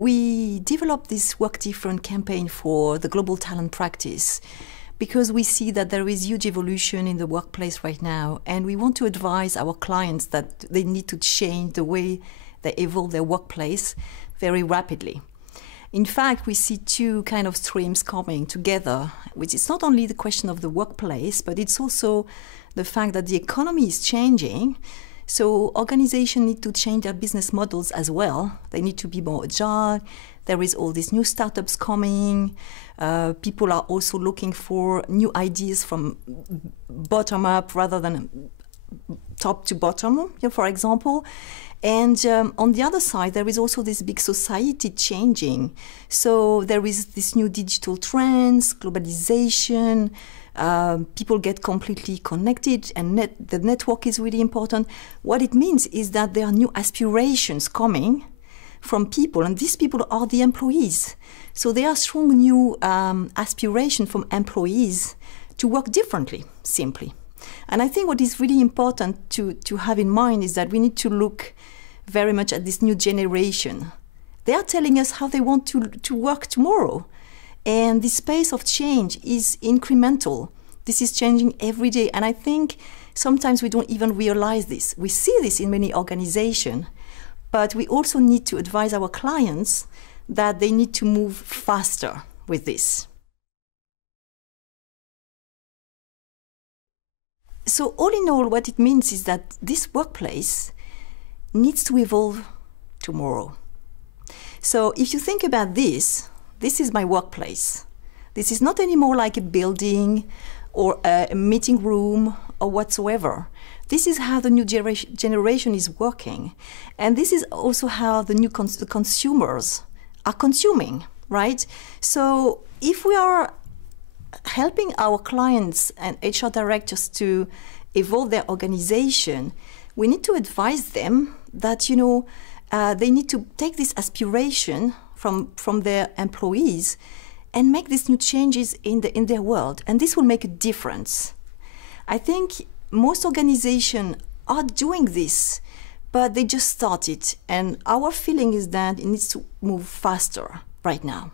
We developed this Work Different campaign for the global talent practice because we see that there is huge evolution in the workplace right now, and we want to advise our clients that they need to change the way they evolve their workplace very rapidly. In fact, we see two kind of streams coming together, which is not only the question of the workplace, but it's also the fact that the economy is changing. So organizations need to change their business models as well. They need to be more agile. There is all these new startups coming. People are also looking for new ideas from bottom up rather than top to bottom, for example. And on the other side, there is also this big society changing. So there is this new digital trends, globalization, people get completely connected, and the network is really important. What it means is that there are new aspirations coming from people, and these people are the employees. So there are strong new aspirations from employees to work differently, simply. And I think what is really important to have in mind is that we need to look very much at this new generation. They are telling us how they want to work tomorrow. And this pace of change is incremental. This is changing every day. And I think sometimes we don't even realize this. We see this in many organizations, but we also need to advise our clients that they need to move faster with this. So all in all, what it means is that this workplace needs to evolve tomorrow. So if you think about this is my workplace. This is not anymore like a building or a meeting room or whatsoever. This is how the new generation is working. And this is also how the new consumers are consuming, right? So if we are helping our clients and HR directors to evolve their organization, we need to advise them that, they need to take this aspiration from their employees and make these new changes in their world. And this will make a difference. I think most organizations are doing this, but they just started. And our feeling is that it needs to move faster right now.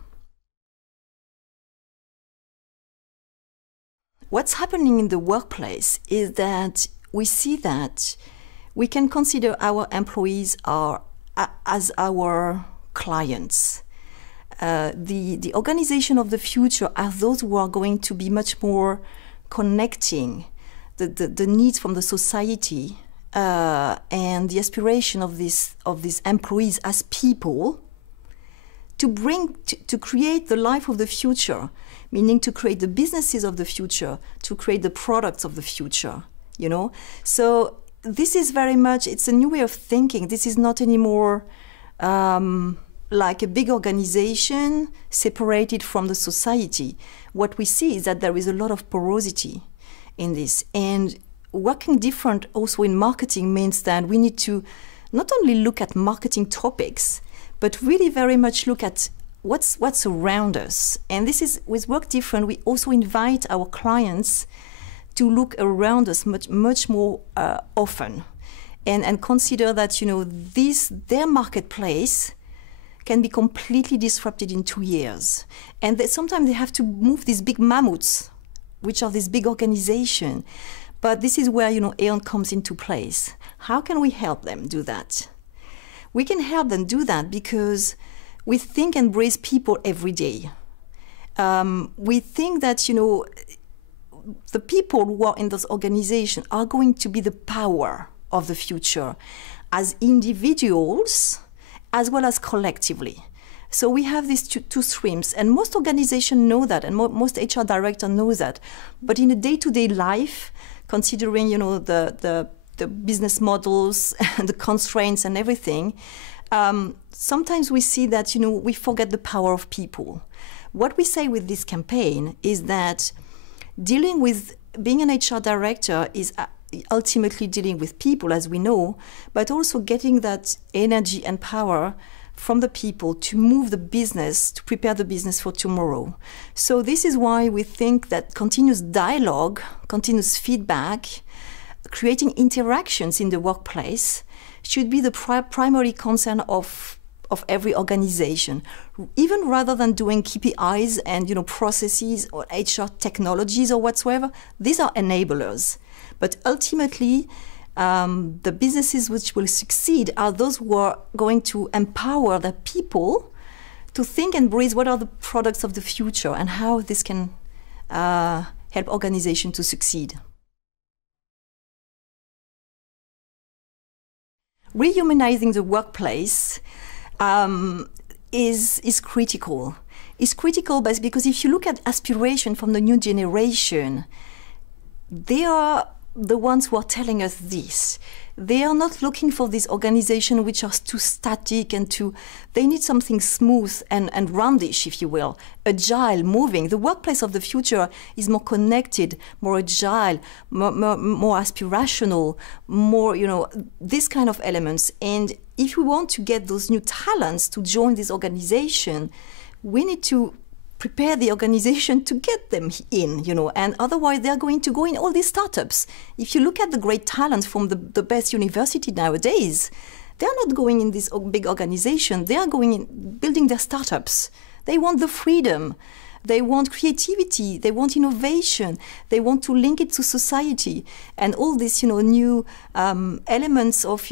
What's happening in the workplace is that we see that we can consider our employees as our clients. The organization of the future are those who are going to be much more connecting the needs from the society and the aspiration of these employees as people to create the life of the future, meaning to create the businesses of the future, to create the products of the future, So this is very much, it's a new way of thinking. This is not anymore like a big organization separated from the society. What we see is that there is a lot of porosity in this. And working different also in marketing means that we need to not only look at marketing topics, but really very much look at what's around us. And this is, with Work Different, we also invite our clients to look around us much more often and consider that, their marketplace can be completely disrupted in 2 years. And that sometimes they have to move these big mammoths, which are this big organization. But this is where, Aon comes into place. How can we help them do that? We can help them do that because we think and breathe people every day. We think that, the people who are in those organizations are going to be the power of the future as individuals as well as collectively. So we have these two streams, and most organizations know that, and most HR directors know that. But in a day-to-day life, considering the business models and the constraints and everything, sometimes we see that we forget the power of people. What we say with this campaign is that dealing with being an HR director is ultimately dealing with people, as we know, but also getting that energy and power from the people to move the business, to prepare the business for tomorrow. So this is why we think that continuous dialogue, continuous feedback, creating interactions in the workplace should be the primary concern of of every organization, even rather than doing KPIs and processes or HR technologies or whatsoever. These are enablers. But ultimately, the businesses which will succeed are those who are going to empower their people to think and breathe what are the products of the future and how this can help organizations to succeed. Rehumanizing the workplace is critical. It's critical because if you look at aspiration from the new generation, they are the ones who are telling us this. They are not looking for these organizations which are too static and they need something smooth and roundish, if you will, agile, moving. The workplace of the future is more connected, more agile, more aspirational, more, these kind of elements. And if we want to get those new talents to join this organization, we need to prepare the organization to get them in, and otherwise they're going to go in all these startups. If you look at the great talents from the best university nowadays, they're not going in this big organization, they are going in building their startups. They want the freedom, they want creativity, they want innovation, they want to link it to society. And all these, new elements of,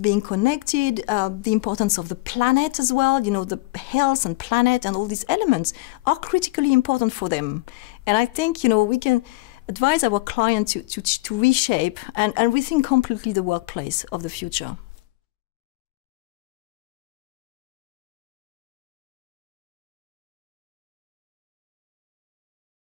being connected, the importance of the planet as well, the health and planet and all these elements are critically important for them. And I think, we can advise our client to reshape and rethink completely the workplace of the future.